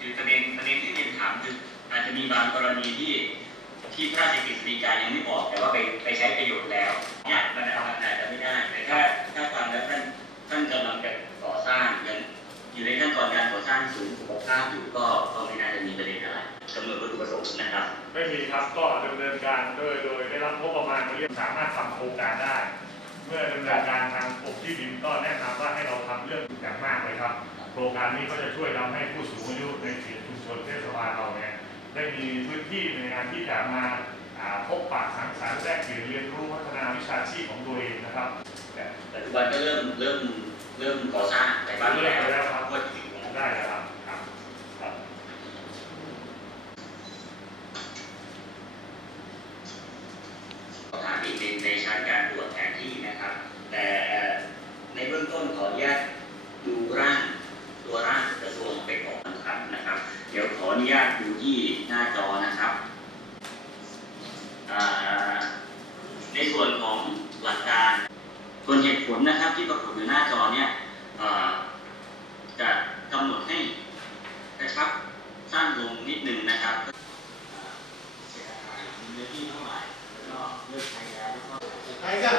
คือประเด็นประเด็นที่เรียนถามคืออาจจะมีบางกรณีที่ที่พระราชกฤษฎีกายังไม่บอกแต่ว่าไปไปใช้ประโยชน์แล้วเนี่ยมันอาจจะไม่ได้แต่ถ้าถ้าฟังแล้วท่านท่านกำลังจะก่อสร้างยังอยู่ในขั้นตอนการก่อสร้างศูนย์สุขภาพอยู่ก็ก็ไม่น่าจะมีประเด็นอะไรกำหนดวัตถุประสงค์นะครับ ไม่มีครับก็ดำเนินการโดยโดยได้รับงบประมาณมาเรียกสามารถทำโครงการได้ เมื่อดำเนินการทางปกที่ดินก็แนะนำ โครงการนี้ก็จะช่วยทำให้ผู้สูงอายุในเขตชุมชนเทศบาลเราเนี่ยได้มีพื้นที่ในการที่จะมาอ่าพบปะสังสรรค์แลกเปลี่ยนเรียนรู้พัฒนาวิชาชีพของตัวเองนะครับปัจจุบันก็เริ่มเริ่มเริ่มก่อสร้างแต่บ้างเริ่มไปแล้วครับก็ถึงแล้วได้แล้วครับครับครับถามอีกในในชั้นการตรวจแผนที่นะครับ แต่ในเบื้องต้นขออนุญาตดูร่างตัวร่างกระทรวงไปก่อนครับนะครับ เดี๋ยวข ออนุญาตดูที่หน้าจอนะครับอ่าในส่วนของหลักการส่วนเหตุผลนะครับที่ปรากฏอยู่หน้าจอเนี่ยอ่าจะกำหนดให้กระชับสั้นลงนิดนึงนะครับอ่าเศษอาหารมีเนื้อที่เท่าไหร่แล้วก็เลือกใช้แล้วแล้วก็ Ahí está.